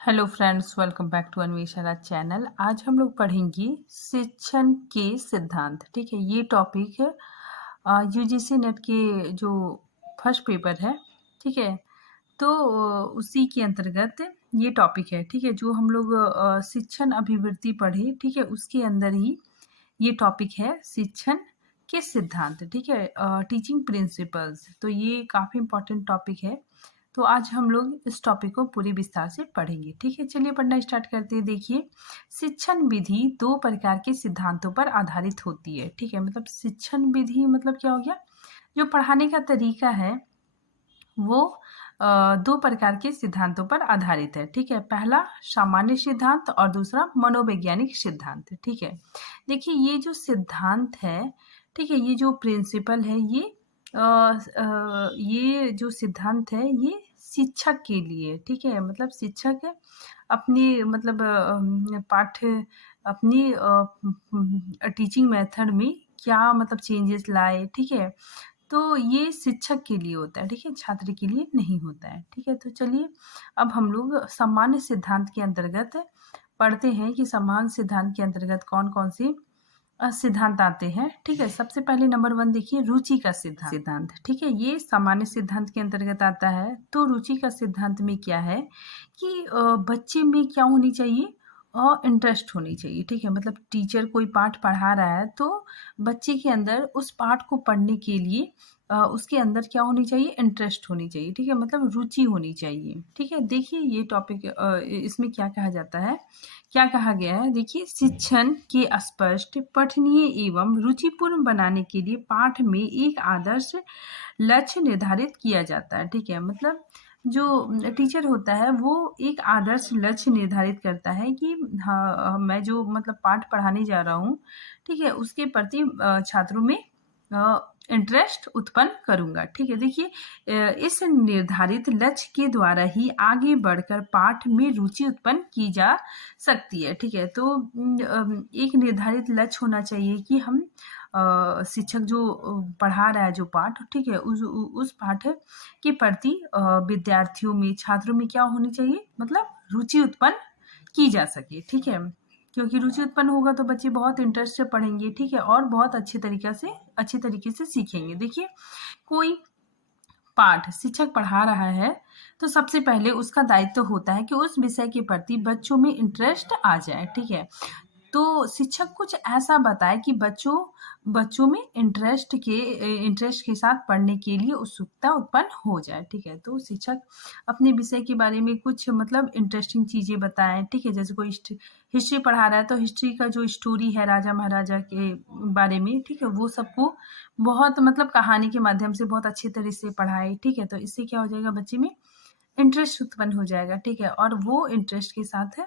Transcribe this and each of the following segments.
Hello friends, welcome back to Anvesha channel. आज हम लोग पढ़ेंगे शिक्षण के सिद्धांत। ठीक है, ये टॉपिक है यूजीसी नेट के जो फर्स्ट पेपर है। ठीक है, तो उसी के अंतर्गत ये टॉपिक है। ठीक है, जो हम लोग शिक्षण अभिवृत्ति पढ़े, ठीक है, उसके अंदर ही ये टॉपिक है शिक्षण के सिद्धांत। ठीक है, टीचिंग प्रिंसिपल्स। तो ये काफ़ी इम्पोर्टेंट टॉपिक है। तो आज हम लोग इस टॉपिक को पूरी विस्तार से पढ़ेंगे। ठीक है, चलिए पढ़ना स्टार्ट करते हैं। देखिए, शिक्षण विधि दो प्रकार के सिद्धांतों पर आधारित होती है। ठीक है, मतलब शिक्षण विधि मतलब क्या हो गया, जो पढ़ाने का तरीका है वो दो प्रकार के सिद्धांतों पर आधारित है। ठीक है, पहला सामान्य सिद्धांत और दूसरा मनोवैज्ञानिक सिद्धांत। ठीक है, देखिए ये जो सिद्धांत है, ठीक है, ये जो प्रिंसिपल है, ये जो सिद्धांत है ये शिक्षक के लिए। ठीक है, मतलब शिक्षक अपनी मतलब पाठ्य अपनी टीचिंग मेथड में क्या मतलब चेंजेस लाए। ठीक है, तो ये शिक्षक के लिए होता है। ठीक है, छात्र के लिए नहीं होता है। ठीक है, तो चलिए अब हम लोग सामान्य सिद्धांत के अंतर्गत पढ़ते हैं कि सामान्य सिद्धांत के अंतर्गत कौन कौन से सिद्धांत आते हैं। ठीक है, सबसे पहले नंबर 1 देखिए, रुचि का सिद्धांत। ठीक है, ये सामान्य सिद्धांत के अंतर्गत आता है। तो रुचि का सिद्धांत में क्या है कि बच्चे में क्या होनी चाहिए, और इंटरेस्ट होनी चाहिए। ठीक है, मतलब टीचर कोई पाठ पढ़ा रहा है तो बच्चे के अंदर उस पाठ को पढ़ने के लिए उसके अंदर क्या होनी चाहिए, इंटरेस्ट होनी चाहिए। ठीक है, मतलब रुचि होनी चाहिए। ठीक है, देखिए ये टॉपिक इसमें क्या कहा जाता है, क्या कहा गया है। देखिए, शिक्षण के स्पष्ट पठनीय एवं रुचिपूर्ण बनाने के लिए पाठ में एक आदर्श लक्ष्य निर्धारित किया जाता है। ठीक है, मतलब जो टीचर होता है वो एक आदर्श लक्ष्य निर्धारित करता है कि हाँ, मैं जो मतलब पाठ पढ़ाने जा रहा हूँ, ठीक है, उसके प्रति छात्रों में इंटरेस्ट उत्पन्न करूंगा। ठीक है, देखिए इस निर्धारित लक्ष्य के द्वारा ही आगे बढ़कर पाठ में रुचि उत्पन्न की जा सकती है। ठीक है, तो एक निर्धारित लक्ष्य होना चाहिए कि हम शिक्षक जो पढ़ा रहा है जो पाठ, ठीक है, उस पाठ के प्रति विद्यार्थियों में, छात्रों में क्या होनी चाहिए, मतलब रुचि उत्पन्न की जा सके। ठीक है, क्योंकि रुचि उत्पन्न होगा तो बच्चे बहुत इंटरेस्ट से पढ़ेंगे। ठीक है, और बहुत अच्छे तरीके से सीखेंगे। देखिए, कोई पाठ शिक्षक पढ़ा रहा है तो सबसे पहले उसका दायित्व होता है कि उस विषय के प्रति बच्चों में इंटरेस्ट आ जाए। ठीक है, तो शिक्षक कुछ ऐसा बताए कि बच्चों में इंटरेस्ट के साथ पढ़ने के लिए उत्सुकता उत्पन्न हो जाए। ठीक है, तो शिक्षक अपने विषय के बारे में कुछ मतलब इंटरेस्टिंग चीज़ें बताएं। ठीक है, जैसे कोई हिस्ट्री पढ़ा रहा है तो हिस्ट्री का जो स्टोरी है राजा महाराजा के बारे में, ठीक है, वो सबको बहुत मतलब कहानी के माध्यम से बहुत अच्छे तरह से पढ़ाए। ठीक है, तो इससे क्या हो जाएगा, बच्चे में इंटरेस्ट उत्पन्न हो जाएगा। ठीक है, और वो इंटरेस्ट के साथ है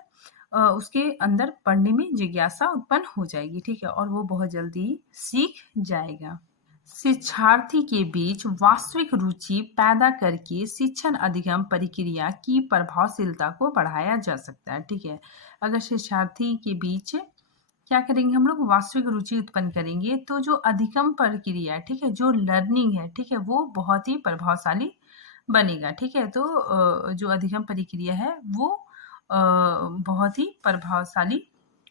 उसके अंदर पढ़ने में जिज्ञासा उत्पन्न हो जाएगी। ठीक है, और वो बहुत जल्दी सीख जाएगा। शिक्षार्थी के बीच वास्तविक रुचि पैदा करके शिक्षण अधिगम प्रक्रिया की प्रभावशीलता को बढ़ाया जा सकता है। ठीक है, अगर शिक्षार्थी के बीच क्या करेंगे हम लोग, वास्तविक रुचि उत्पन्न करेंगे तो जो अधिगम प्रक्रिया है, ठीक है, जो लर्निंग है, ठीक है, वो बहुत ही प्रभावशाली बनेगा। ठीक है, तो जो अधिगम प्रक्रिया है वो बहुत ही प्रभावशाली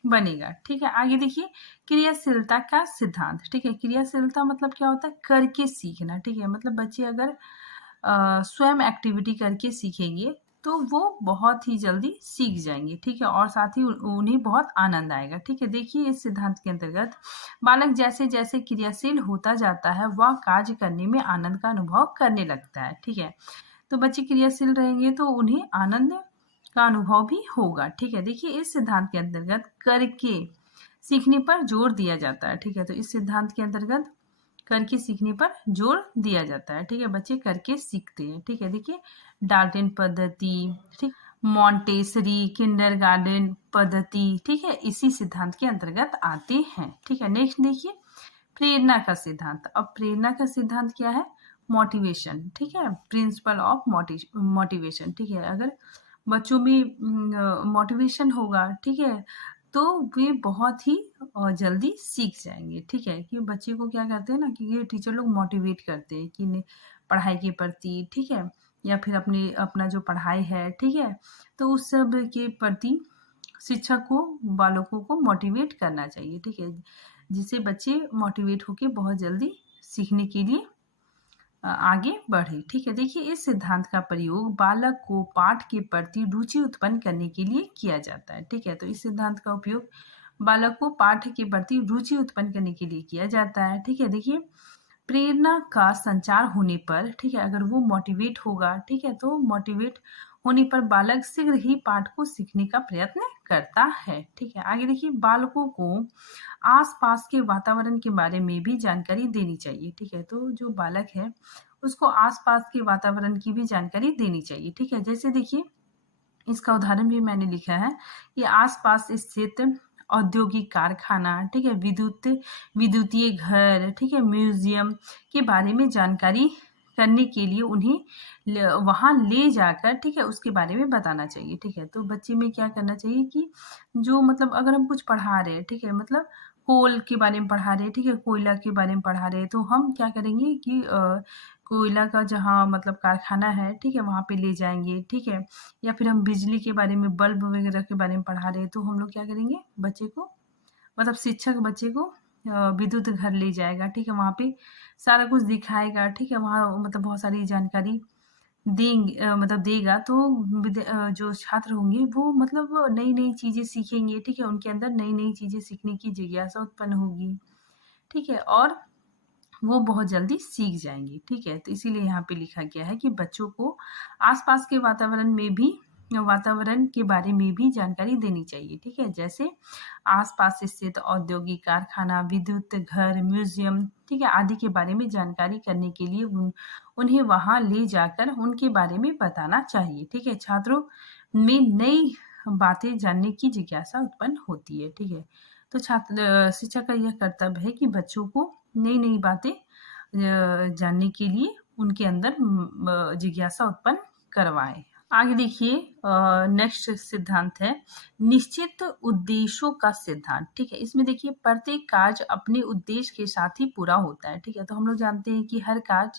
बनेगा। ठीक है, आगे देखिए, क्रियाशीलता का सिद्धांत। ठीक है, क्रियाशीलता मतलब क्या होता है, करके सीखना। ठीक है, मतलब बच्चे अगर स्वयं एक्टिविटी करके सीखेंगे तो वो बहुत ही जल्दी सीख जाएंगे। ठीक है, और साथ ही उन्हें बहुत आनंद आएगा। ठीक है, देखिए इस सिद्धांत के अंतर्गत बालक जैसे जैसे क्रियाशील होता जाता है वह कार्य करने में आनंद का अनुभव करने लगता है। ठीक है, तो बच्चे क्रियाशील रहेंगे तो उन्हें आनंद का अनुभव भी होगा। ठीक है, देखिए इस सिद्धांत के अंतर्गत करके सीखने पर जोर दिया जाता है। ठीक है, तो इस सिद्धांत के अंतर्गत करके सीखने पर जोर दिया जाता है। ठीक है, बच्चे करके सीखते हैं। ठीक है, देखिए डाल्टन पद्धति, ठीक, मॉन्टेसरी किंडरगार्टन पद्धति, ठीक है, इसी सिद्धांत के अंतर्गत आते हैं। ठीक है, नेक्स्ट देखिए, प्रेरणा का सिद्धांत। अब प्रेरणा का सिद्धांत क्या है, मोटिवेशन। ठीक है, प्रिंसिपल ऑफ मोटिवेशन। ठीक है, अगर बच्चों में मोटिवेशन होगा, ठीक है, तो वे बहुत ही जल्दी सीख जाएंगे। ठीक है, कि बच्चे को क्या करते हैं ना कि ये टीचर लोग मोटिवेट करते हैं कि पढ़ाई के प्रति, ठीक है, या फिर अपना जो पढ़ाई है, ठीक है, तो उस सब के प्रति शिक्षक को बालकों को मोटिवेट करना चाहिए, ठीक है, जिससे बच्चे मोटिवेट होके बहुत जल्दी सीखने के लिए आगे बढ़े, ठीक है। देखिए, इस सिद्धांत का प्रयोग बालक को पाठ के प्रति रुचि उत्पन्न करने के लिए किया जाता है, ठीक है। तो इस सिद्धांत का उपयोग बालक को पाठ के प्रति रुचि उत्पन्न करने के लिए किया जाता है, ठीक है। देखिए, प्रेरणा का संचार होने पर, ठीक है, अगर वो मोटिवेट होगा, ठीक है, तो मोटिवेट होने पर बालक शीघ्र ही पाठ को सीखने का प्रयत्न करता है, ठीक है। आगे देखिए, बालकों को आसपास के वातावरण के बारे में भी जानकारी देनी चाहिए, ठीक है। तो जो बालक है उसको आसपास के वातावरण की भी जानकारी देनी चाहिए, ठीक है। जैसे देखिए, इसका उदाहरण भी मैंने लिखा है कि आसपास स्थित औद्योगिक कारखाना, ठीक है, विद्युतीय घर, ठीक है, म्यूजियम के बारे में जानकारी करने के लिए उन्हें वहाँ ले जाकर, ठीक है, उसके बारे में बताना चाहिए, ठीक है। तो बच्चे में क्या करना चाहिए कि जो मतलब अगर हम कुछ पढ़ा रहे हैं, ठीक है, मतलब कोल के बारे में पढ़ा रहे हैं, ठीक है, कोयला के बारे में पढ़ा रहे हैं, तो हम क्या करेंगे कि कोयला का जहाँ मतलब कारखाना है, ठीक है, वहाँ पे ले जाएंगे, ठीक है। या फिर हम बिजली के बारे में, बल्ब वगैरह के बारे में पढ़ा रहे हैं, तो हम लोग क्या करेंगे, बच्चे को मतलब शिक्षक बच्चे को विद्युत घर ले जाएगा, ठीक है, वहाँ पे सारा कुछ दिखाएगा, ठीक है, वहाँ मतलब बहुत सारी जानकारी देंगे, मतलब देगा, तो जो छात्र होंगे वो मतलब नई नई चीज़ें सीखेंगे, ठीक है, उनके अंदर नई नई चीज़ें सीखने की जिज्ञासा उत्पन्न होगी, ठीक है, और वो बहुत जल्दी सीख जाएंगे, ठीक है। तो इसीलिए यहाँ पे लिखा गया है कि बच्चों को आसपास के वातावरण के बारे में भी जानकारी देनी चाहिए, ठीक है। जैसे आसपास स्थित औद्योगिक कारखाना, विद्युत घर, म्यूजियम, ठीक है, आदि के बारे में जानकारी करने के लिए उन्हें वहां ले जाकर उनके बारे में बताना चाहिए, ठीक है। छात्रों में नई बातें जानने की जिज्ञासा उत्पन्न होती है, ठीक है। तो शिक्षक का यह कर्तव्य है कि बच्चों को नई नई बातें जानने के लिए उनके अंदर जिज्ञासा उत्पन्न करवाएं। आगे देखिए, नेक्स्ट सिद्धांत है निश्चित उद्देश्यों का सिद्धांत, ठीक है। इसमें देखिए, प्रत्येक कार्य अपने उद्देश्य के साथ ही पूरा होता है, ठीक है। तो हम लोग जानते हैं कि हर कार्य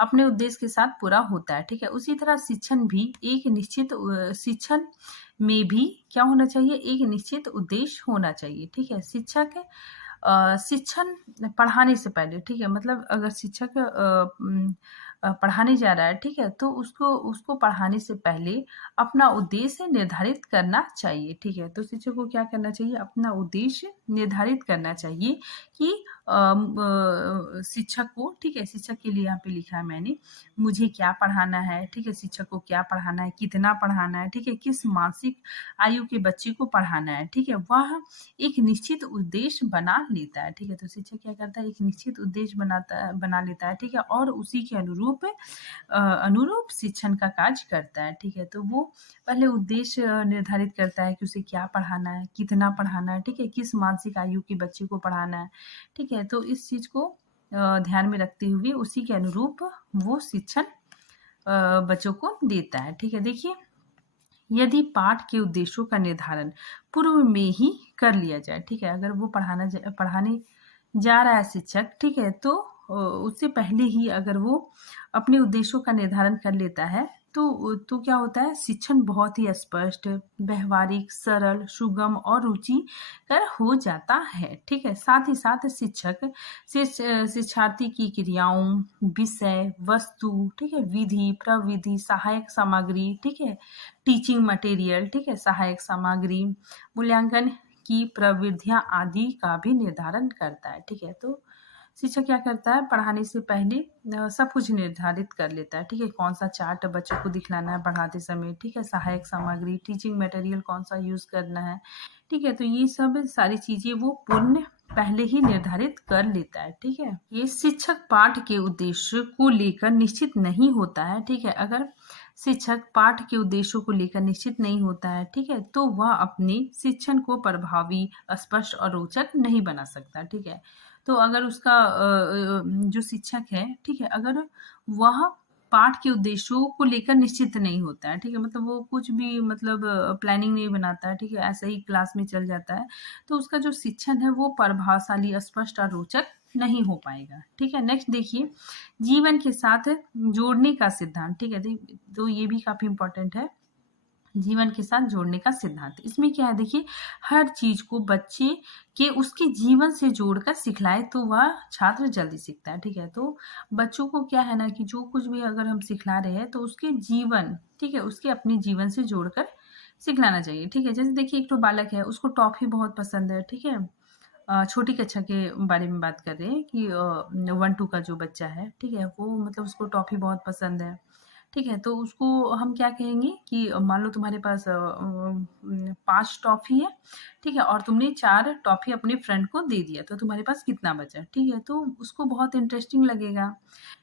अपने उद्देश्य के साथ पूरा होता है, ठीक है। उसी तरह शिक्षण भी एक निश्चित शिक्षण में भी क्या होना चाहिए, एक निश्चित उद्देश्य होना चाहिए, ठीक है। शिक्षण पढ़ाने से पहले, ठीक है, मतलब अगर शिक्षक पढ़ाने जा रहा है, ठीक है, तो उसको पढ़ाने से पहले अपना उद्देश्य निर्धारित करना चाहिए, ठीक है। तो शिक्षक को क्या करना चाहिए, अपना उद्देश्य निर्धारित करना चाहिए कि शिक्षक को, ठीक है, शिक्षक के लिए यहाँ पे लिखा है मैंने, मुझे क्या पढ़ाना है, ठीक है, शिक्षक को क्या पढ़ाना है, कितना पढ़ाना है, ठीक है, किस मानसिक आयु के बच्चे को पढ़ाना है, ठीक है, वह एक निश्चित उद्देश्य बना लेता है, ठीक है। तो शिक्षक क्या करता है, एक निश्चित उद्देश्य बना लेता है, ठीक है, और उसी के अनुरूप शिक्षण का कार्य करता है, ठीक है। तो वो पहले उद्देश्य निर्धारित करता है कि उसे क्या पढ़ाना है, कितना पढ़ाना है, ठीक है, किस मानसिक आयु के बच्चे को पढ़ाना है, ठीक है। तो इस चीज को ध्यान में रखते हुए उसी के अनुरूप वो शिक्षण बच्चों को देता है, ठीक है। देखिए, यदि पाठ के उद्देश्यों का निर्धारण पूर्व में ही कर लिया जाए, ठीक है, अगर वो पढ़ाने जा रहा है शिक्षक, ठीक है, तो उससे पहले ही अगर वो अपने उद्देश्यों का निर्धारण कर लेता है, तो क्या होता है, शिक्षण बहुत ही स्पष्ट, व्यवहारिक, सरल, सुगम और रुचिकर हो जाता है, ठीक है। साथ ही साथ शिक्षक शिक्षार्थी की क्रियाओं, विषय, वस्तु, ठीक है, विधि, प्रविधि, सहायक सामग्री, ठीक है, टीचिंग मटेरियल, ठीक है, सहायक सामग्री, मूल्यांकन की प्रविधियां आदि का भी निर्धारण करता है, ठीक है। तो शिक्षक क्या करता है, पढ़ाने से पहले सब कुछ निर्धारित कर लेता है, ठीक है, कौन सा चार्ट बच्चों को दिखलाना है पढ़ाते समय, ठीक है, सहायक सामग्री, टीचिंग मटेरियल कौन सा यूज करना है, ठीक है। तो ये सब सारी चीजें वो पहले ही निर्धारित कर लेता है, ठीक है। ये शिक्षक पाठ के उद्देश्य को लेकर निश्चित नहीं होता है, ठीक है। अगर शिक्षक पाठ के उद्देश्यों को लेकर निश्चित नहीं होता है, ठीक है, तो वह अपने शिक्षण को प्रभावी, स्पष्ट और रोचक नहीं बना सकता, ठीक है। तो अगर उसका जो शिक्षक है, ठीक है, अगर वह पाठ के उद्देश्यों को लेकर निश्चित नहीं होता है, ठीक है, मतलब वो कुछ भी मतलब प्लानिंग नहीं बनाता है, ठीक है, ऐसे ही क्लास में चल जाता है, तो उसका जो शिक्षण है वो प्रभावशाली, स्पष्ट और रोचक नहीं हो पाएगा। ठीक है, नेक्स्ट देखिए जीवन के साथ जोड़ने का सिद्धांत। ठीक है, तो ये भी काफ़ी इम्पोर्टेंट है, जीवन के साथ जोड़ने का सिद्धांत। इसमें क्या है देखिए, हर चीज को बच्चे के उसके जीवन से जोड़कर सिखलाए तो वह छात्र जल्दी सीखता है। ठीक है, तो बच्चों को क्या है ना कि जो कुछ भी अगर हम सिखला रहे हैं तो उसके जीवन, ठीक है, उसके अपने जीवन से जोड़कर सिखलाना चाहिए। ठीक है, जैसे देखिए एक तो बालक है, उसको टॉफी बहुत पसंद है। ठीक है, छोटी कक्षा के बारे में बात कर रहे हैं कि 1-2 का जो बच्चा है, ठीक है, वो मतलब उसको टॉफ़ी बहुत पसंद है। ठीक है, तो उसको हम क्या कहेंगे कि मान लो तुम्हारे पास 5 टॉफ़ी है, ठीक है, और तुमने 4 टॉफ़ी अपने फ्रेंड को दे दिया, तो तुम्हारे पास कितना बचा? ठीक है, तो उसको बहुत इंटरेस्टिंग लगेगा।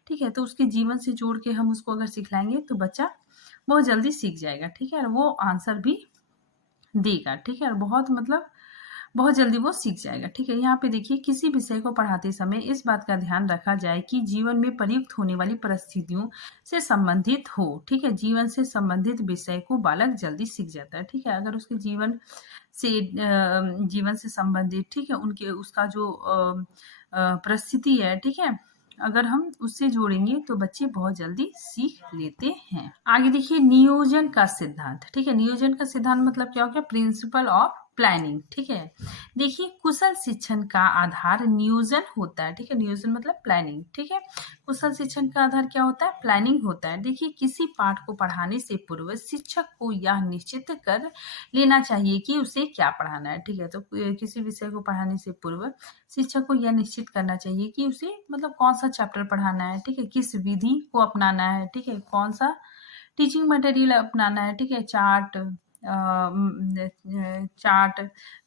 ठीक है, तो उसके जीवन से जोड़ के हम उसको अगर सिखलाएँगे तो बच्चा बहुत जल्दी सीख जाएगा। ठीक है, और वो आंसर भी देगा। ठीक है, और बहुत मतलब बहुत जल्दी वो सीख जाएगा। ठीक है, यहाँ पे देखिए किसी विषय को पढ़ाते समय इस बात का ध्यान रखा जाए कि जीवन में प्रयुक्त होने वाली परिस्थितियों से संबंधित हो। ठीक है, जीवन से संबंधित विषय को बालक जल्दी सीख जाता है। ठीक है, अगर उसके जीवन से संबंधित, ठीक है, उनके उसका जो परिस्थिति है, ठीक है, अगर हम उससे जोड़ेंगे तो बच्चे बहुत जल्दी सीख लेते हैं। आगे देखिए नियोजन का सिद्धांत। ठीक है, नियोजन का सिद्धांत मतलब क्या हो गया, प्रिंसिपल ऑफ प्लानिंग। ठीक है, देखिए कुशल शिक्षण का आधार नियोजन होता है। ठीक है, नियोजन मतलब प्लानिंग। ठीक है, कुशल शिक्षण का आधार क्या होता है, प्लानिंग होता है। देखिए किसी पाठ को पढ़ाने से पूर्व शिक्षक को यह निश्चित कर लेना चाहिए कि उसे क्या पढ़ाना है। ठीक है, तो किसी विषय को पढ़ाने से पूर्व शिक्षक को यह निश्चित करना चाहिए कि उसे मतलब कौन सा चैप्टर पढ़ाना है। ठीक है, किस विधि को अपनाना है। ठीक है, कौन सा टीचिंग मटेरियल अपनाना है। ठीक है, चार्ट,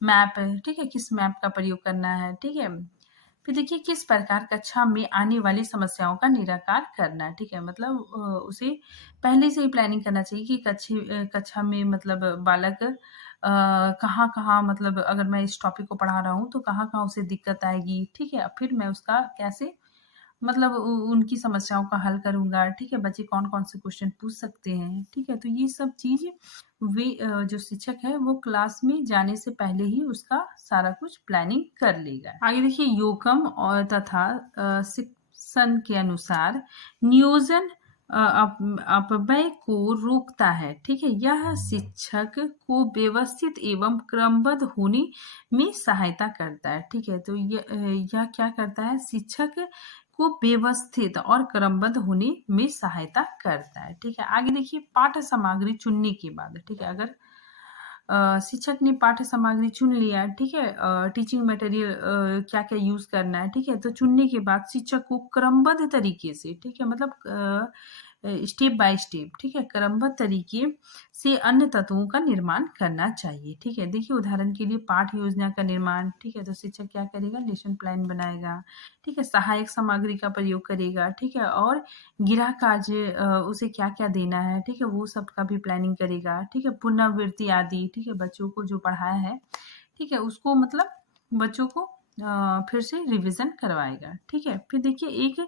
मैप, ठीक है, किस मैप का प्रयोग करना है। ठीक है, फिर देखिए किस प्रकार कक्षा में आने वाली समस्याओं का निराकार करना है। ठीक है, मतलब उसे पहले से ही प्लानिंग करना चाहिए कि कक्षा में मतलब बालक कहाँ-कहाँ मतलब अगर मैं इस टॉपिक को पढ़ा रहा हूँ तो कहाँ-कहाँ उसे दिक्कत आएगी। ठीक है, फिर मैं उसका कैसे मतलब उनकी समस्याओं का हल करूँगा। ठीक है, बच्चे कौन-कौन से क्वेश्चन पूछ सकते हैं। ठीक है, तो ये सब चीज़ वे जो शिक्षक है वो क्लास में जाने से पहले ही उसका सारा कुछ प्लानिंग कर लेगा। आगे देखिए योकम और तथा शिक्षण के अनुसार नियोजन अपव्यय को रोकता है। ठीक है, यह शिक्षक को व्यवस्थित एवं क्रमबद्ध होने में सहायता करता है। ठीक है, तो यह क्या करता है, शिक्षक को व्यवस्थित और क्रमबद्ध होने में सहायता करता है। ठीक है, आगे देखिए पाठ्य सामग्री चुनने के बाद। ठीक है, अगर शिक्षक ने पाठ्य सामग्री चुन लिया, ठीक है, टीचिंग मटेरियल क्या-क्या यूज़ करना है, ठीक है, तो चुनने के बाद शिक्षक को क्रमबद्ध तरीके से, ठीक है, मतलब स्टेप बाय स्टेप, ठीक है, क्रमबद्ध तरीके से अन्य तत्वों का निर्माण करना चाहिए। ठीक है, देखिए उदाहरण के लिए पाठ योजना का निर्माण, ठीक है, तो शिक्षक क्या करेगा, लेसन प्लान बनाएगा। ठीक है, सहायक सामग्री का प्रयोग करेगा। ठीक है, और गृह कार्य उसे क्या-क्या देना है, ठीक है, वो सब का भी प्लानिंग करेगा। ठीक है, पुनरावृत्ति आदि, ठीक है, बच्चों को जो पढ़ाया है, ठीक है, उसको मतलब बच्चों को फिर से रिवीजन करवाएगा। ठीक है, फिर देखिए एक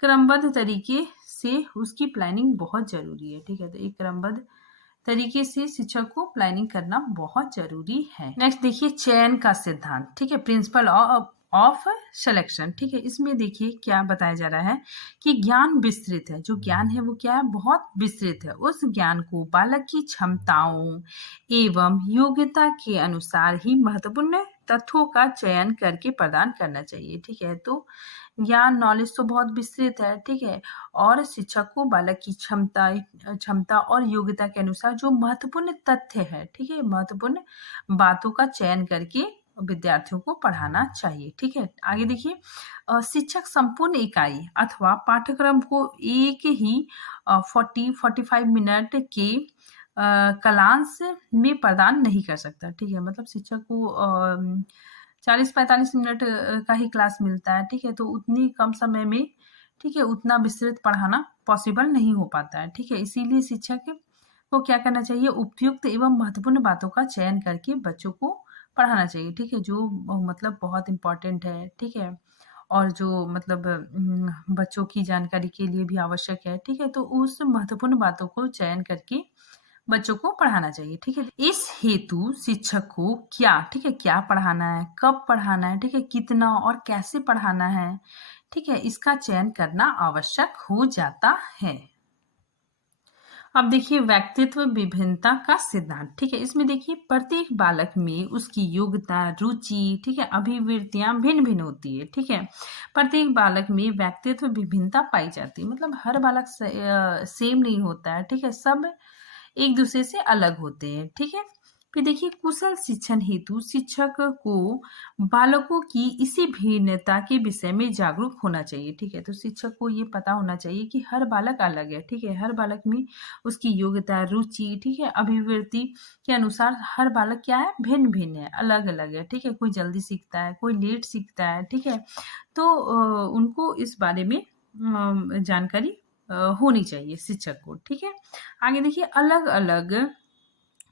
क्रमबद्ध तरीके से उसकी प्लानिंग बहुत ज़रूरी है। ठीक है, तो एक क्रमबद्ध तरीके से शिक्षक को प्लानिंग करना बहुत जरूरी है। नेक्स्ट देखिए चयन का सिद्धांत। ठीक है, प्रिंसिपल ऑफ सिलेक्शन। ठीक है, इसमें देखिए क्या बताया जा रहा है कि ज्ञान विस्तृत है, जो ज्ञान है वो क्या है, बहुत विस्तृत है। उस ज्ञान को बालक की क्षमताओं एवं योग्यता के अनुसार ही महत्वपूर्ण तथ्यों का चयन करके प्रदान करना चाहिए। ठीक है, तो ज्ञान नॉलेज तो बहुत विस्तृत है। ठीक है, और शिक्षक को बालक की क्षमता और योग्यता के अनुसार जो महत्वपूर्ण तथ्य है, ठीक है, महत्वपूर्ण बातों का चयन करके विद्यार्थियों को पढ़ाना चाहिए। ठीक है, आगे देखिए शिक्षक संपूर्ण इकाई अथवा पाठ्यक्रम को एक ही 40-45 मिनट के कालांश में प्रदान नहीं कर सकता। ठीक है, मतलब शिक्षक को 40-45 मिनट का ही क्लास मिलता है। ठीक है, तो उतनी कम समय में, ठीक है, उतना विस्तृत पढ़ाना पॉसिबल नहीं हो पाता है। ठीक है, इसीलिए शिक्षक को क्या करना चाहिए, उपयुक्त एवं महत्वपूर्ण बातों का चयन करके बच्चों को पढ़ाना चाहिए। ठीक है, जो मतलब बहुत इम्पोर्टेंट है। ठीक है, और जो मतलब बच्चों की जानकारी के लिए भी आवश्यक है। ठीक है, तो उस महत्वपूर्ण बातों को चयन करके बच्चों को पढ़ाना चाहिए। ठीक है, इस हेतु शिक्षक को क्या, ठीक है, क्या पढ़ाना है, कब पढ़ाना है, ठीक है, कितना और कैसे पढ़ाना है, ठीक है, इसका चयन करना आवश्यक हो जाता है। अब देखिए व्यक्तित्व विभिन्नता का सिद्धांत। ठीक है, इसमें देखिए प्रत्येक बालक में उसकी योग्यता, रुचि, ठीक है, अभिवृत्तियां भिन्न भिन्न होती है। ठीक है, प्रत्येक बालक में व्यक्तित्व विभिन्नता पाई जाती है, मतलब हर बालक सेम नहीं होता है। ठीक है, सब एक दूसरे से अलग होते हैं। ठीक है, फिर देखिए कुशल शिक्षण हेतु शिक्षक को बालकों की इसी भिन्नता के विषय में जागरूक होना चाहिए। ठीक है, तो शिक्षक को ये पता होना चाहिए कि हर बालक अलग है। ठीक है, हर बालक में उसकी योग्यता, रुचि, ठीक है, अभिवृत्ति के अनुसार हर बालक क्या है, भिन्न भिन्न है, अलग अलग है। ठीक है, कोई जल्दी सीखता है, कोई लेट सीखता है। ठीक है, तो उनको इस बारे में जानकारी होनी चाहिए शिक्षक को। ठीक है, आगे देखिए अलग अलग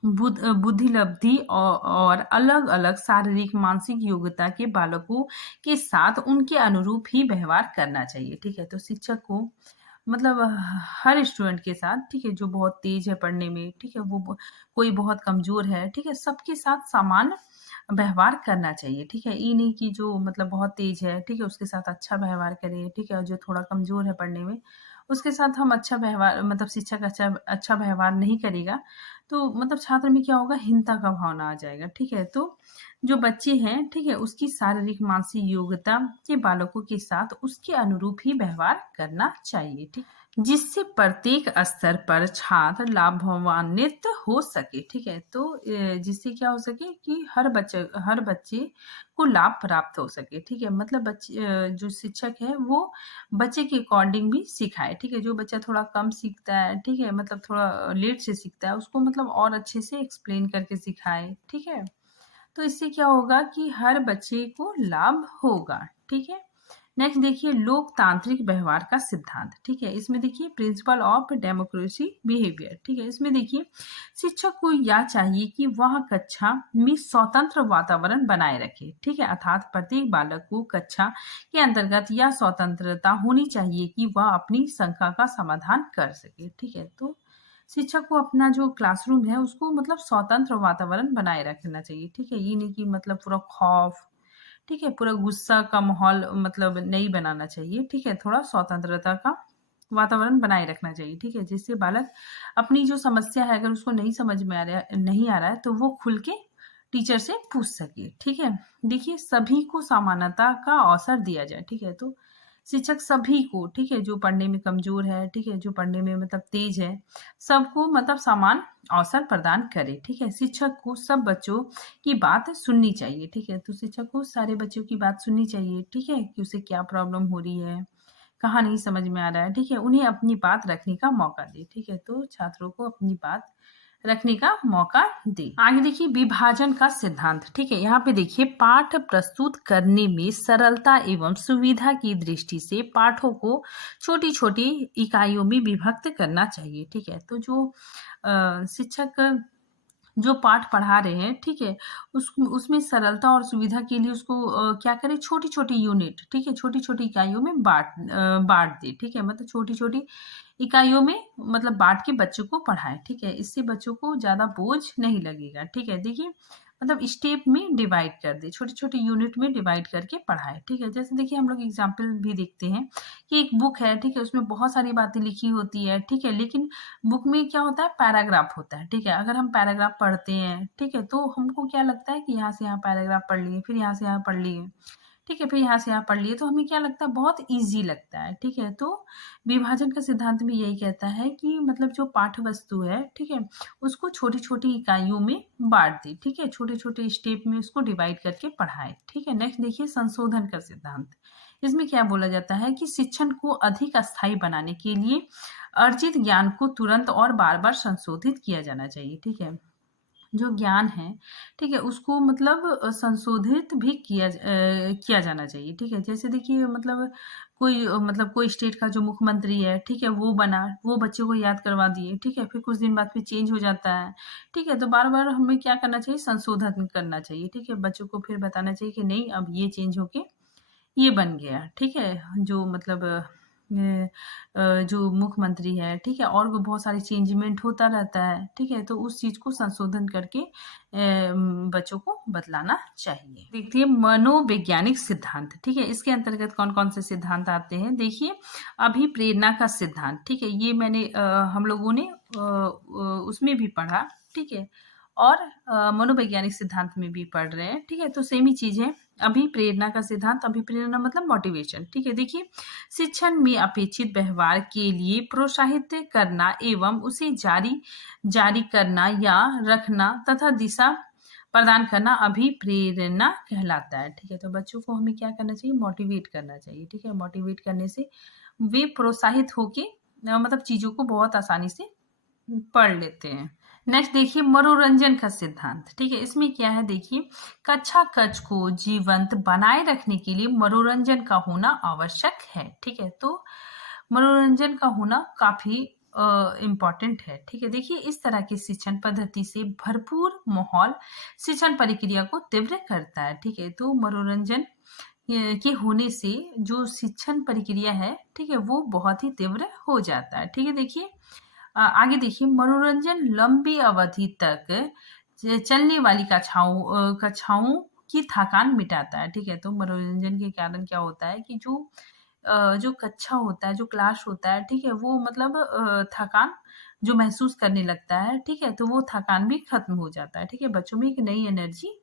बुद्धिलब्धि और अलग अलग शारीरिक मानसिक योग्यता के बालकों के साथ उनके अनुरूप ही व्यवहार करना चाहिए। ठीक है, तो शिक्षक को मतलब हर स्टूडेंट के साथ, ठीक है, जो बहुत तेज है पढ़ने में, ठीक है, कोई बहुत कमजोर है, ठीक है, सबके साथ समान व्यवहार करना चाहिए। ठीक है, ये नहीं कि जो मतलब बहुत तेज है, ठीक है, उसके साथ अच्छा व्यवहार करे। ठीक है, और जो थोड़ा कमजोर है पढ़ने में, उसके साथ हम अच्छा व्यवहार, मतलब शिक्षक अच्छा व्यवहार नहीं करेगा तो मतलब छात्र में क्या होगा, हीनता का भावना आ जाएगा। ठीक है, तो जो बच्चे हैं, ठीक है, उसकी शारीरिक मानसिक योग्यता के बालकों के साथ उसके अनुरूप ही व्यवहार करना चाहिए। ठीक, जिससे प्रत्येक स्तर पर छात्र लाभान्वित हो सके। ठीक है, तो जिससे क्या हो सके कि हर बच्चे को लाभ प्राप्त हो सके। ठीक है, मतलब जो शिक्षक है वो बच्चे के अकॉर्डिंग भी सिखाए। ठीक है, जो बच्चा थोड़ा कम सीखता है, ठीक है, मतलब थोड़ा लेट से सीखता है, उसको मतलब और अच्छे से एक्सप्लेन करके सिखाए। ठीक है, तो इससे क्या होगा कि हर बच्चे को लाभ होगा। ठीक है, नेक्स्ट देखिए लोकतांत्रिक व्यवहार का सिद्धांत। ठीक है, इसमें देखिए प्रिंसिपल ऑफ डेमोक्रेसी बिहेवियर। ठीक है, इसमें देखिए शिक्षक को यह चाहिए कि वह कक्षा में स्वतंत्र वातावरण बनाए रखे। ठीक है, अर्थात प्रत्येक बालक को कक्षा के अंतर्गत यह स्वतंत्रता होनी चाहिए कि वह अपनी शंका का समाधान कर सके। ठीक है, तो शिक्षक को अपना जो क्लासरूम है उसको मतलब स्वतंत्र वातावरण बनाए रखना चाहिए। ठीक है, ये नहीं कि मतलब पूरा खौफ, ठीक है, पूरा गुस्सा का माहौल मतलब नहीं बनाना चाहिए। ठीक है, थोड़ा स्वतंत्रता का वातावरण बनाए रखना चाहिए। ठीक है, जिससे बालक अपनी जो समस्या है अगर उसको नहीं आ रहा है तो वो खुल के टीचर से पूछ सके। ठीक है, देखिए सभी को समानता का अवसर दिया जाए। ठीक है, तो शिक्षक सभी को, ठीक है, जो पढ़ने में कमजोर है, ठीक है, जो पढ़ने में मतलब तेज है, सबको मतलब समान अवसर प्रदान करे। ठीक है, शिक्षक को सब बच्चों की बात सुननी चाहिए। ठीक है, तो शिक्षक को सारे बच्चों की बात सुननी चाहिए। ठीक है, कि उसे क्या प्रॉब्लम हो रही है, कहाँ नहीं समझ में आ रहा है। ठीक है, उन्हें अपनी बात रखने का मौका दे। ठीक है, तो छात्रों को अपनी बात रखने का मौका दे। आगे देखिए विभाजन का सिद्धांत। ठीक है, यहाँ पे देखिए पाठ प्रस्तुत करने में सरलता एवं सुविधा की दृष्टि से पाठों को छोटी छोटी इकाइयों में विभक्त करना चाहिए। ठीक है, तो जो शिक्षक जो पाठ पढ़ा रहे हैं, ठीक है, उसमें सरलता और सुविधा के लिए उसको क्या करें, छोटी छोटी यूनिट, ठीक है, छोटी छोटी इकाइयों में बांट दे। ठीक है, मतलब छोटी छोटी इकाइयों में मतलब बांट के बच्चों को पढ़ाएं। ठीक है, इससे बच्चों को ज़्यादा बोझ नहीं लगेगा। ठीक है, देखिए मतलब स्टेप में डिवाइड कर दे, छोटी छोटी यूनिट में डिवाइड करके पढ़ाए। ठीक है, जैसे देखिए हम लोग एग्जाम्पल भी देखते हैं कि एक बुक है, ठीक है, उसमें बहुत सारी बातें लिखी होती है। ठीक है, लेकिन बुक में क्या होता है, पैराग्राफ होता है। ठीक है, अगर हम पैराग्राफ पढ़ते हैं, ठीक है, तो हमको क्या लगता है कि यहाँ से यहाँ पैराग्राफ पढ़ लिए, फिर यहाँ से यहाँ पढ़ लिए, ठीक है, फिर यहाँ से यहाँ पढ़ लिए, तो हमें क्या लगता है, बहुत ईजी लगता है। ठीक है, तो विभाजन का सिद्धांत भी यही कहता है कि मतलब जो पाठ्य वस्तु है, ठीक है, उसको छोटी छोटी इकाइयों में बांट दी। ठीक है, छोटे छोटे स्टेप में उसको डिवाइड करके पढ़ाए। ठीक है, नेक्स्ट देखिए संशोधन का सिद्धांत। इसमें क्या बोला जाता है कि शिक्षण को अधिक अस्थायी बनाने के लिए अर्जित ज्ञान को तुरंत और बार बार संशोधित किया जाना चाहिए। ठीक है, जो ज्ञान है, ठीक है, उसको मतलब संशोधित भी किया जाना चाहिए। ठीक है, जैसे देखिए मतलब कोई स्टेट का जो मुख्यमंत्री है, ठीक है, वो बना, वो बच्चे को याद करवा दिए। ठीक है, फिर कुछ दिन बाद फिर चेंज हो जाता है। ठीक है, तो बार बार हमें क्या करना चाहिए, संशोधन करना चाहिए। ठीक है, बच्चों को फिर बताना चाहिए कि नहीं अब ये चेंज होके ये बन गया। ठीक है, जो मतलब जो मुख्यमंत्री है, ठीक है, और भी बहुत सारे चेंजमेंट होता रहता है, ठीक है, तो उस चीज़ को संशोधन करके बच्चों को बतलाना चाहिए। देखिए मनोवैज्ञानिक सिद्धांत, ठीक है, इसके अंतर्गत कौन कौन से सिद्धांत आते हैं। देखिए अभिप्रेरणा का सिद्धांत, ठीक है, ये मैंने हम लोगों ने उसमें भी पढ़ा, ठीक है, और मनोवैज्ञानिक सिद्धांत में भी पढ़ रहे हैं, ठीक है, तो सेम ही चीज़ है। अभिप्रेरणा का सिद्धांत, अभिप्रेरणा मतलब मोटिवेशन, ठीक है। देखिए शिक्षण में अपेक्षित व्यवहार के लिए प्रोत्साहित करना एवं उसे जारी करना या रखना तथा दिशा प्रदान करना अभिप्रेरणा कहलाता है, ठीक है। तो बच्चों को हमें क्या करना चाहिए, मोटिवेट करना चाहिए, ठीक है। मोटिवेट करने से वे प्रोत्साहित होके मतलब चीज़ों को बहुत आसानी से पढ़ लेते हैं। नेक्स्ट देखिए मनोरंजन का सिद्धांत, ठीक है, इसमें क्या है, देखिए कक्षा कक्ष को जीवंत बनाए रखने के लिए मनोरंजन का होना आवश्यक है, ठीक है। तो मनोरंजन का होना काफी इम्पॉर्टेंट है, ठीक है। देखिए इस तरह की शिक्षण पद्धति से भरपूर माहौल शिक्षण प्रक्रिया को तीव्र करता है, ठीक है। तो मनोरंजन के होने से जो शिक्षण प्रक्रिया है, ठीक है, वो बहुत ही तीव्र हो जाता है, ठीक है। देखिए आगे देखिए मनोरंजन लंबी अवधि तक चलने वाली कक्षाओं की थकान मिटाता है, ठीक है। तो मनोरंजन के कारण क्या होता है कि जो कक्षा होता है, जो क्लास होता है, ठीक है, वो मतलब थकान जो महसूस करने लगता है, ठीक है, तो वो थकान भी खत्म हो जाता है, ठीक है। बच्चों में एक नई एनर्जी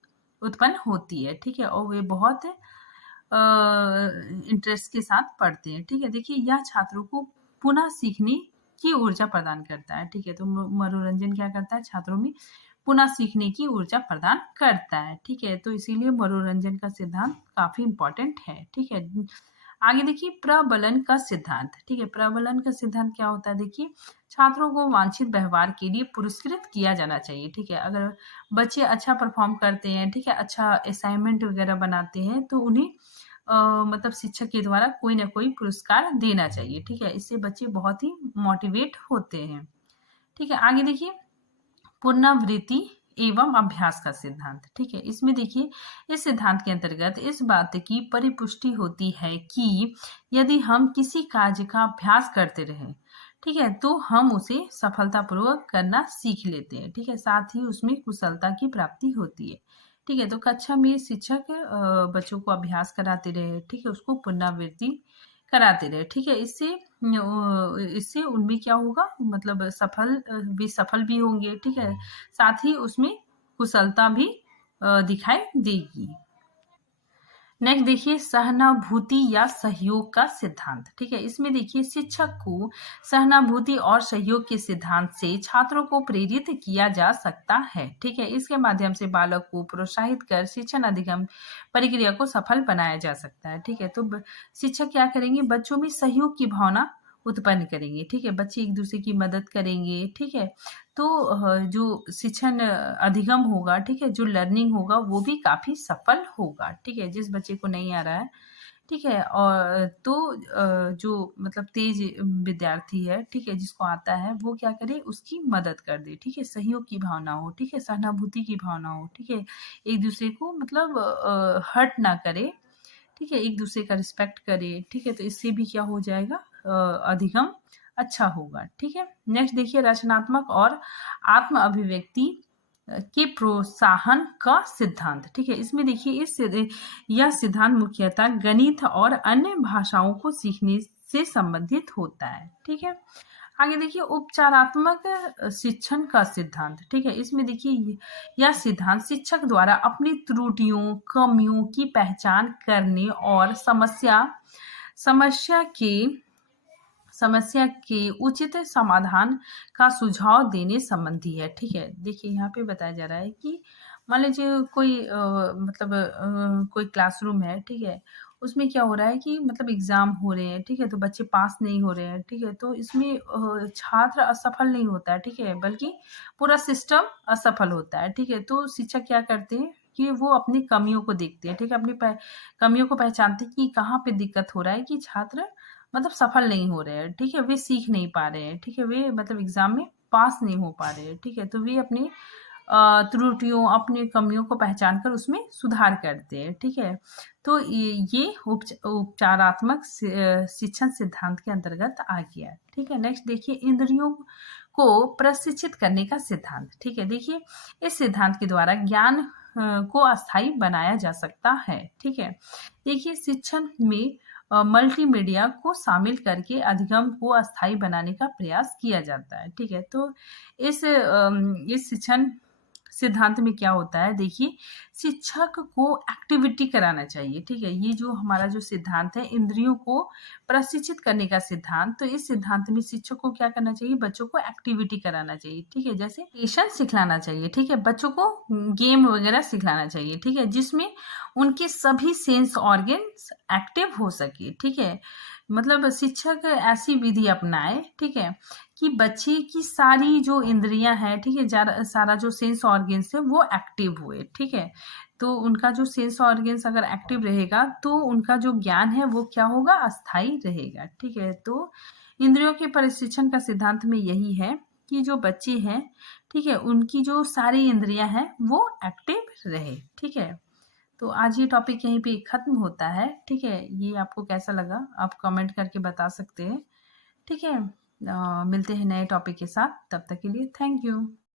उत्पन्न होती है, ठीक है, और वे बहुत इंटरेस्ट के साथ पढ़ते हैं, ठीक है। देखिए यह छात्रों को पुनः सीखने की ऊर्जा प्रदान करता है, ठीक है। तो मनोरंजन क्या करता है, छात्रों में पुनः सीखने की ऊर्जा प्रदान करता है, ठीक है। तो इसीलिए मनोरंजन का सिद्धांत काफी इंपॉर्टेंट है, ठीक है। आगे देखिए प्रबलन का सिद्धांत, ठीक है। प्रबलन का सिद्धांत क्या होता है, देखिए छात्रों को वांछित व्यवहार के लिए पुरस्कृत किया जाना चाहिए, ठीक है। अगर बच्चे अच्छा परफॉर्म करते हैं, ठीक है, अच्छा असाइनमेंट वगैरह बनाते हैं, तो उन्हें मतलब शिक्षक के द्वारा कोई ना कोई पुरस्कार देना चाहिए, ठीक है। इससे बच्चे बहुत ही मोटिवेट होते हैं, ठीक है। आगे देखिए पुनरावृत्ति एवं अभ्यास का सिद्धांत, ठीक है। इसमें देखिए इस सिद्धांत के अंतर्गत इस बात की परिपुष्टि होती है कि यदि हम किसी कार्य का अभ्यास करते रहें, ठीक है, तो हम उसे सफलतापूर्वक करना सीख लेते हैं, ठीक है। साथ ही उसमें कुशलता की प्राप्ति होती है, ठीक है। तो कक्षा में शिक्षक बच्चों को अभ्यास कराते रहे, ठीक है, उसको पुनरावृत्ति कराते रहे, ठीक है। इससे उनमें क्या होगा, मतलब वे सफल भी होंगे, ठीक है। साथ ही उसमें कुशलता भी दिखाई देगी। नेक्स्ट देखिए सहानुभूति या सहयोग का सिद्धांत, ठीक है। इसमें देखिए शिक्षक को सहानुभूति और सहयोग के सिद्धांत से छात्रों को प्रेरित किया जा सकता है, ठीक है। इसके माध्यम से बालक को प्रोत्साहित कर शिक्षण अधिगम प्रक्रिया को सफल बनाया जा सकता है, ठीक है। तो शिक्षक क्या करेंगे, बच्चों में सहयोग की भावना उत्पन्न करेंगे, ठीक है। बच्चे एक दूसरे की मदद करेंगे, ठीक है। तो जो शिक्षण अधिगम होगा, ठीक है, जो लर्निंग होगा वो भी काफी सफल होगा, ठीक है। जिस बच्चे को नहीं आ रहा है, ठीक है, और तो जो मतलब तेज विद्यार्थी है, ठीक है, जिसको आता है वो क्या करे, उसकी मदद कर दे, ठीक है। सहयोग की भावना हो, ठीक है, सहानुभूति की भावना हो, ठीक है, एक दूसरे को मतलब हर्ट ना करे, ठीक है, एक दूसरे का रिस्पेक्ट करे, ठीक है। तो इससे भी क्या हो जाएगा, अधिगम अच्छा होगा, ठीक है। नेक्स्ट देखिए रचनात्मक और आत्म अभिव्यक्ति के प्रोत्साहन का सिद्धांत, ठीक है। इसमें देखिए यह सिद्धांत मुख्यतः गणित और अन्य भाषाओं को सीखने से संबंधित होता है, ठीक है। आगे देखिए उपचारात्मक शिक्षण का सिद्धांत, ठीक है। इसमें देखिए यह सिद्धांत शिक्षक द्वारा अपनी त्रुटियों कमियों की पहचान करने और समस्या के उचित समाधान का सुझाव देने संबंधी है, ठीक है। देखिए यहाँ पे बताया जा रहा है कि मान लीजिए कोई कोई क्लासरूम है, ठीक है, उसमें क्या हो रहा है कि मतलब एग्जाम हो रहे हैं, ठीक है, तो बच्चे पास नहीं हो रहे हैं, ठीक है। तो इसमें छात्र असफल नहीं होता है, ठीक है, बल्कि पूरा सिस्टम असफल होता है, ठीक है। तो शिक्षक क्या करते हैं कि वो अपनी कमियों को देखते हैं, ठीक है, अपनी कमियों को पहचानते हैं कि कहाँ पे दिक्कत हो रहा है, कि छात्र मतलब सफल नहीं हो रहे हैं, ठीक है, वे सीख नहीं पा रहे हैं, ठीक है, वे मतलब एग्जाम में पास नहीं हो पा रहे हैं, ठीक है। तो वे अपने त्रुटियों, अपनी कमियों को पहचान कर उसमें सुधार करते हैं, ठीक है। तो ये उपचारात्मक शिक्षण सिद्धांत के अंतर्गत आ गया, ठीक है। नेक्स्ट देखिए, इंद्रियों को प्रशिक्षित करने का सिद्धांत, ठीक है। देखिए, इस सिद्धांत के द्वारा ज्ञान को अस्थायी बनाया जा सकता है, ठीक है। देखिए, शिक्षण में मल्टीमीडिया को शामिल करके अधिगम को अस्थायी बनाने का प्रयास किया जाता है, ठीक है। तो इस शिक्षण सिद्धांत में क्या होता है, देखिए, शिक्षक को एक्टिविटी कराना चाहिए, ठीक है। ये जो हमारा जो सिद्धांत है, इंद्रियों को प्रशिक्षित करने का सिद्धांत, तो इस सिद्धांत में शिक्षक को क्या करना चाहिए, बच्चों को एक्टिविटी कराना चाहिए, ठीक है। जैसे पेशेंस सिखलाना चाहिए, ठीक है। बच्चों को गेम वगैरह सिखलाना चाहिए, ठीक है, जिसमें उनके सभी सेंस ऑर्गन्स एक्टिव हो सके, ठीक है। मतलब शिक्षक ऐसी विधि अपनाए, ठीक है, कि बच्चे की सारी जो इंद्रियां हैं, ठीक है, सारा जो सेंस ऑर्गन्स है वो एक्टिव हुए, ठीक है। तो उनका जो सेंस ऑर्गन्स अगर एक्टिव रहेगा तो उनका जो ज्ञान है वो क्या होगा, अस्थायी रहेगा, ठीक है। तो इंद्रियों के प्रशिक्षण का सिद्धांत में यही है कि जो बच्चे हैं, ठीक है, उनकी जो सारी इंद्रियां हैं वो एक्टिव रहे, ठीक है। तो आज ये टॉपिक यहीं पे खत्म होता है, ठीक है। ये आपको कैसा लगा आप कमेंट करके बता सकते हैं, ठीक है। मिलते हैं नए टॉपिक के साथ, तब तक के लिए थैंक यू।